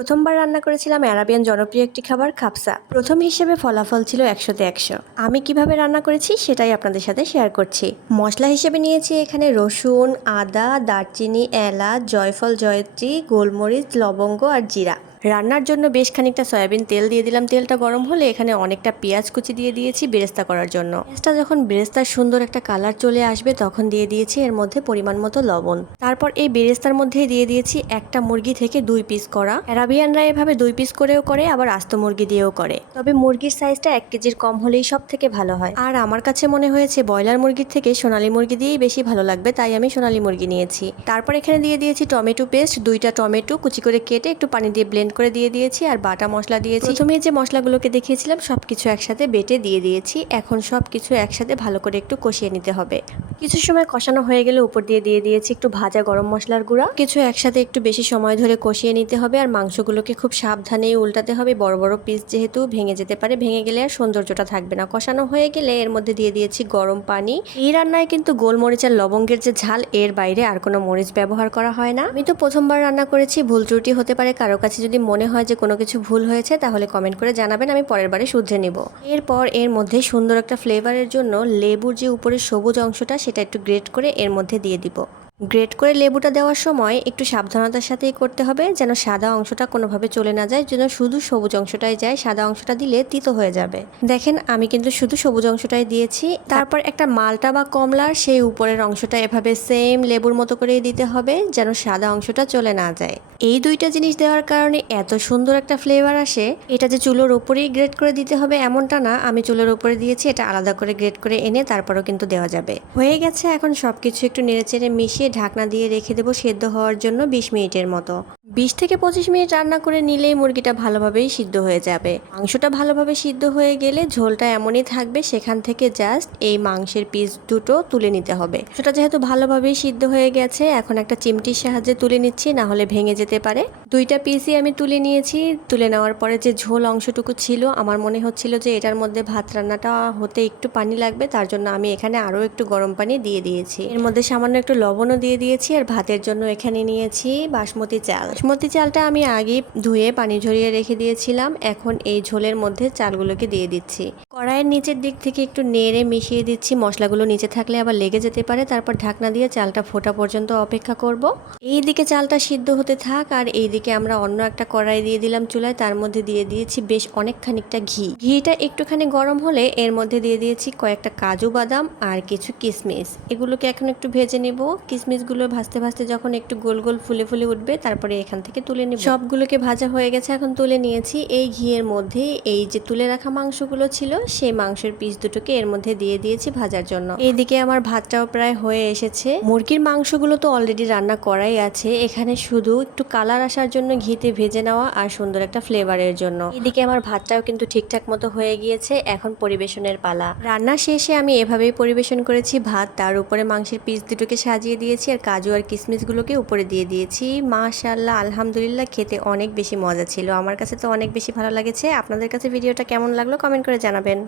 প্রথমবার রান্না করেছিলাম অ্যারাবিয়ান জনপ্রিয় একটি খাবার খাবসা। প্রথম হিসেবে ফলাফল ছিল 100-তে 100। আমি কিভাবে রান্না করেছি সেটাই আপনাদের সাথে শেয়ার করছি। মশলা হিসেবে নিয়েছি এখানে রসুন, আদা, দারচিনি, এলাচ, জয়ফল, জয়ত্রী, গোলমরিচ, লবঙ্গ আর জিরা। রান্নার জন্য বেশ খানিকটা সয়াবিন তেল দিয়ে দিলাম। তেলটা গরম হলে এখানে অনেকটা পেঁয়াজ কুচি দিয়ে দিয়েছি বেরেস্তা করার জন্য। পেঁয়াজটা যখন বেরেস্তার সুন্দর একটা কালার চলে আসবে তখন দিয়ে দিয়েছি এর মধ্যে পরিমাণ মতো লবণ। তারপর এই বেরেস্তার মধ্যে দিয়ে দিয়েছি একটা মুরগি থেকে 2 পিস করা। অ্যারাবিয়ানরা এভাবে 2 পিস করেও করে, আবার আস্ত মুরগি দিয়েও করে। তবে মুরগির সাইজটা 1 কেজির কম হলেই সব থেকে ভালো হয়। আর আমার কাছে মনে হয়েছে ব্রয়লার মুরগির থেকে সোনালী মুরগি দিয়েই বেশি ভালো লাগবে, তাই আমি সোনালী মুরগি নিয়েছি। তারপর এখানে দিয়ে দিয়েছি টমেটো পেস্ট, 2টা টমেটো কুচি করে কেটে একটু পানি দিয়ে ব্লেন্ড করে দিয়ে দিয়েছি, আর বাটা মশলা দিয়েছি। প্রথমে যে মশলাগুলোকে দেখিয়েছিলাম সবকিছু একসাথে বেটে দিয়ে দিয়েছি। এখন সবকিছু একসাথে ভালো করে একটু কষিয়ে নিতে হবে। কিছু সময় কষানো হয়ে গেলে উপর দিয়ে দিয়েছি একটু ভাজা গরম মশলার গুঁড়া। কিছু একসাথে একটু বেশি সময় ধরে কষিয়ে নিতে হবে, আর মাংসগুলোকে খুব সাবধানেই উল্টাতে হবে। বড় বড় পিস যেহেতু ভেঙে যেতে পারে, ভেঙে গেলে আর সৌন্দর্যটা থাকবে না। কষানো হয়ে গেলে এর মধ্যে দিয়ে দিয়েছি গরম পানি। এই রান্নায় কিন্তু গোলমরিচ আর লবঙ্গের যে ঝাল, এর বাইরে আর কোনো মরিচ ব্যবহার করা হয় না। আমি তো প্রথমবার রান্না করেছি, ভুল ত্রুটি হতে পারে। কারো কাছে যদি মনে হয় যে কোনো কিছু ভুল হয়েছে তাহলে কমেন্ট করে জানাবেন, আমি পরের বারে শুধরে নেব। এরপর এর মধ্যে সুন্দর একটা ফ্লেভারের জন্য লেবুর যে উপরের সবুজ অংশটা সেটা একটু গ্রেট করে এর মধ্যে দিয়ে দিব। গ্রেট করে লেবুটা দেওয়ার সময় একটু সাবধানতার সাথেই করতে হবে, যেন সাদা অংশটা কোনোভাবে চলে না যায়, যেন শুধু সবুজ অংশটাই যায়। সাদা অংশটা দিলে তিতো হয়ে যাবে। দেখেন আমি কিন্তু শুধু সবুজ অংশটাই দিয়েছি। তারপর একটা মালটা বা কমলার সেই উপরের অংশটা এভাবে সেম লেবুর মতো করেই দিতে হবে, যেন সাদা অংশটা চলে না যায়। এই 2টা জিনিস দেওয়ার কারণে এত সুন্দর একটা ফ্লেভার আসে। এটা যে চুলোর উপরেই গ্রেট করে দিতে হবে এমনটা না, আমি চুলোর উপরে দিয়েছি, এটা আলাদা করে গ্রেট করে এনে তারপরও কিন্তু দেওয়া যাবে। হয়ে গেছে। এখন সবকিছু একটু নেড়েচেড়ে মিশিয়ে ঢাকনা দিয়ে রেখে দেবো সেদ্ধ হওয়ার জন্য 20 মিনিটের মতো। 20 থেকে 25 মিনিট রান্না করে নিলেই মুরগিটা ভালোভাবেই সিদ্ধ হয়ে যাবে। মাংসটা ভালোভাবে সিদ্ধ হয়ে গেলে ঝোলটা এমনই থাকবে, সেখান থেকে জাস্ট এই মাংসের পিস দুটো তুলে নিতে হবে। সেটা যেহেতু ভালোভাবেই সিদ্ধ হয়ে গেছে, এখন একটা চিমটির সাহায্যে তুলে নিচ্ছি, না হলে ভেঙে যেতে পারে। 2টা পিসই আমি তুলে নিয়েছি। তুলে নেওয়ার পরে যে ঝোল অংশটুকু ছিল, আমার মনে হচ্ছিল যে এটার মধ্যে ভাত রান্নাটা হতে একটু পানি লাগবে, তার জন্য আমি এখানে আরও একটু গরম পানি দিয়ে দিয়েছি। এর মধ্যে সামান্য একটু লবণও দিয়ে দিয়েছি। আর ভাতের জন্য এখানে নিয়েছি বাসমতি চাল। বাসমতি চালটা আমি আগে ধুয়ে পানি ঝরিয়ে রেখে দিয়েছিলাম। এখন এই ঝোলের মধ্যে চালগুলোকে দিয়ে দিচ্ছি। কড়াইয়ের নিচের দিক থেকে একটু নেড়ে মিশিয়ে দিচ্ছি, মশলাগুলো নিচে থাকলে আবার লেগে যেতে পারে। তারপর ঢাকনা দিয়ে চালটা ফোটা পর্যন্ত অপেক্ষা করব। এই দিকে চালটা সিদ্ধ হতে থাক, আর এই দিকে আমরা অন্য একটা কড়াই দিয়ে দিলাম চুলায়। তার মধ্যে দিয়ে দিয়েছি বেশ অনেক খানিকটা ঘি। ঘিটা একটুখানি গরম হলে এর মধ্যে দিয়ে দিয়েছি কয়েকটা কাজু বাদাম আর কিছু কিশমিশ। এগুলোকে এখন একটু ভেজে নেব। কিশমিশগুলো ভাজতে ভাজতে যখন একটু গোল গোল ফুলে ফুলে উঠবে তারপরে এখান থেকে তুলে নেব। সবগুলোকে ভাজা হয়ে গেছে, এখন তুলে নিয়েছি। এই ঘিয়ের মধ্যে এই যে তুলে রাখা মাংসগুলো ছিল সেই মাংসের পিস দুটোকে এর মধ্যে দিয়ে দিয়েছি ভাজার জন্য। এইদিকে আমার ভাতটাও প্রায় হয়ে এসেছে। মুরগির মাংসগুলো তো অলরেডি রান্না করাই আছে, এখানে শুধু একটু কালার আসার জন্য ঘিতে ভেজে নেওয়া আর সুন্দর একটা ফ্লেভারের জন্য। এদিকে আমার ভাতটাও কিন্তু ঠিকঠাক মতো হয়ে গিয়েছে। এখন পরিবেশনের পালা। রান্না শেষে আমি এভাবেই পরিবেশন করেছি ভাত, তার উপরে মাংসের পিস দুটোকে সাজিয়ে দিয়েছি আর কাজু আর কিশমিশগুলোকে উপরে দিয়ে দিয়েছি। মাশাআল্লাহ, আলহামদুলিল্লাহ, খেতে অনেক বেশি মজা ছিল। আমার কাছে তো অনেক বেশি ভালো লেগেছে। আপনাদের কাছে ভিডিওটা কেমন লাগলো কমেন্ট করে জানাবেন।